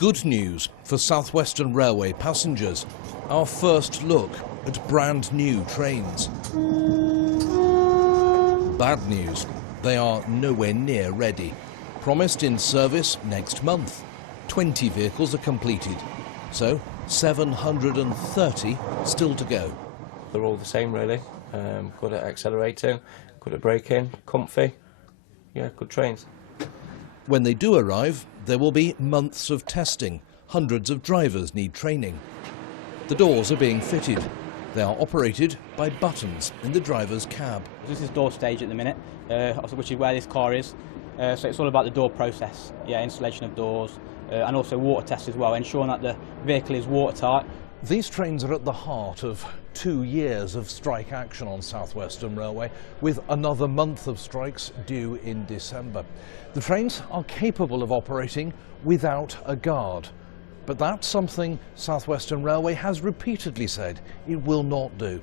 Good news for South Western Railway passengers. Our first look at brand new trains. Bad news, they are nowhere near ready. Promised in service next month. 20 vehicles are completed, so 730 still to go. They're all the same really, good at accelerating, good at braking, comfy, yeah, good trains. When they do arrive, there will be months of testing. Hundreds of drivers need training. The doors are being fitted. They are operated by buttons in the driver's cab. This is door stage at the minute, which is where this car is. So it's all about the door process, installation of doors, and also water tests as well, ensuring that the vehicle is watertight. These trains are at the heart of 2 years of strike action on South Western Railway, with another month of strikes due in December. The trains are capable of operating without a guard, but that's something South Western Railway has repeatedly said it will not do.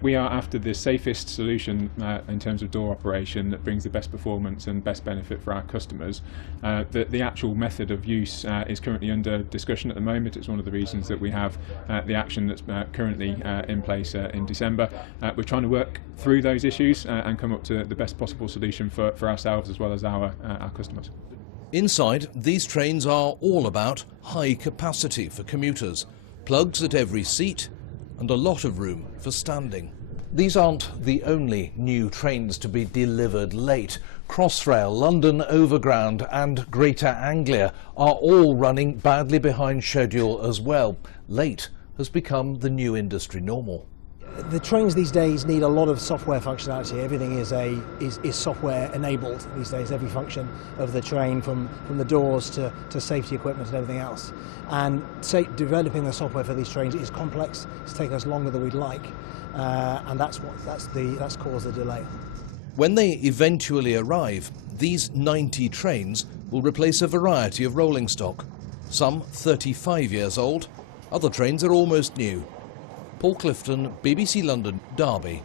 We are after the safest solution in terms of door operation that brings the best performance and best benefit for our customers. The actual method of use is currently under discussion at the moment. It's one of the reasons that we have the action that's currently in place in December. We're trying to work through those issues and come up to the best possible solution for ourselves as well as our customers. Inside, these trains are all about high capacity for commuters, plugs at every seat, and a lot of room for standing. These aren't the only new trains to be delivered late. Crossrail, London Overground and Greater Anglia are all running badly behind schedule as well. Late has become the new industry normal. The trains these days need a lot of software functionality. Everything is software enabled these days, every function of the train, from the doors to safety equipment and everything else. And developing the software for these trains is complex. It's taken us longer than we'd like, and that's caused the delay. When they eventually arrive, these 90 trains will replace a variety of rolling stock. Some 35 years old, other trains are almost new. Paul Clifton, BBC London, Derby.